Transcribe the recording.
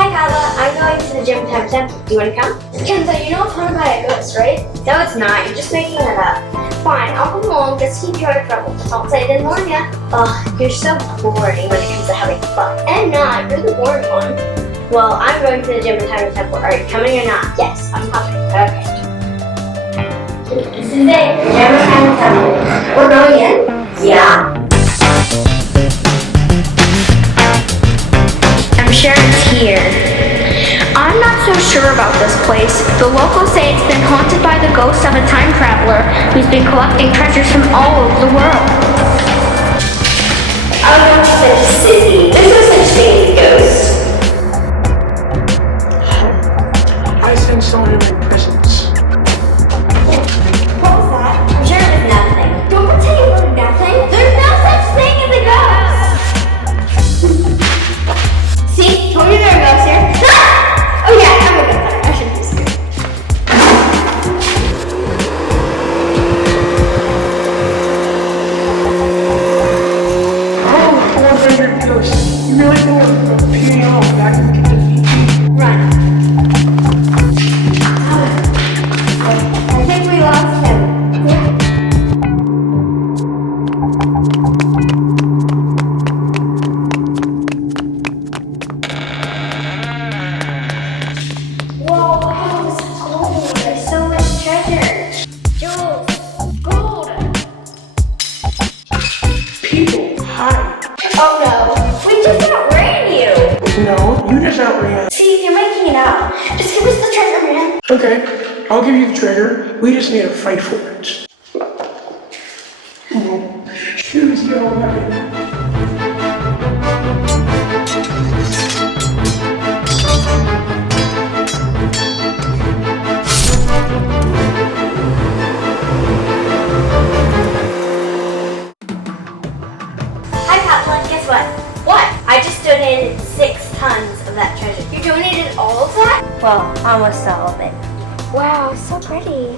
Hi Kava, I'm going to the gym time temple. Do you want to come? Kenza, you know it's haunted by a ghost, right? No, it's not. You're just making it up. Fine, I'll come along. Just keep you out of trouble. Don't say I didn't warn ya. Ugh, you're so boring when it comes to having fun. And not. You're the boring one. Well, I'm going to the gym time temple. Are you coming or not? Yes, I'm coming. Okay. This is it. Gym time temple. We're going in? Yeah. I'm sure it's here. I'm not so sure about this place. The locals say it's been haunted by the ghost of a time traveler who's been collecting treasures from all over the world. Oh, don't be such a sissy. There's no such thing as ghosts. I sense someone in my presence. What was that? I'm sure it was nothing. Don't pretend you were nothing. There's no such thing as a ghost. See? Told you there are ghosts here. Ah! Oh yeah, I'm a good player. I shouldn't be scared. Oh, poor favorite ghost. You really think I'm peeing off back in the VG? Run. I think we lost him. Whoa, wow, this is gold. There's so much treasure. Jewels, gold. People, hi. Oh no, we just outran you. No, you just outran. See, you're making it up. Just give us the treasure, man. Okay, I'll give you the treasure. We just need to fight for it. Choose your weapon. Hi, Papa. Guess what? What? I just donated 6 tons of that treasure. You donated all of that? Well, almost all of it. Wow, so pretty.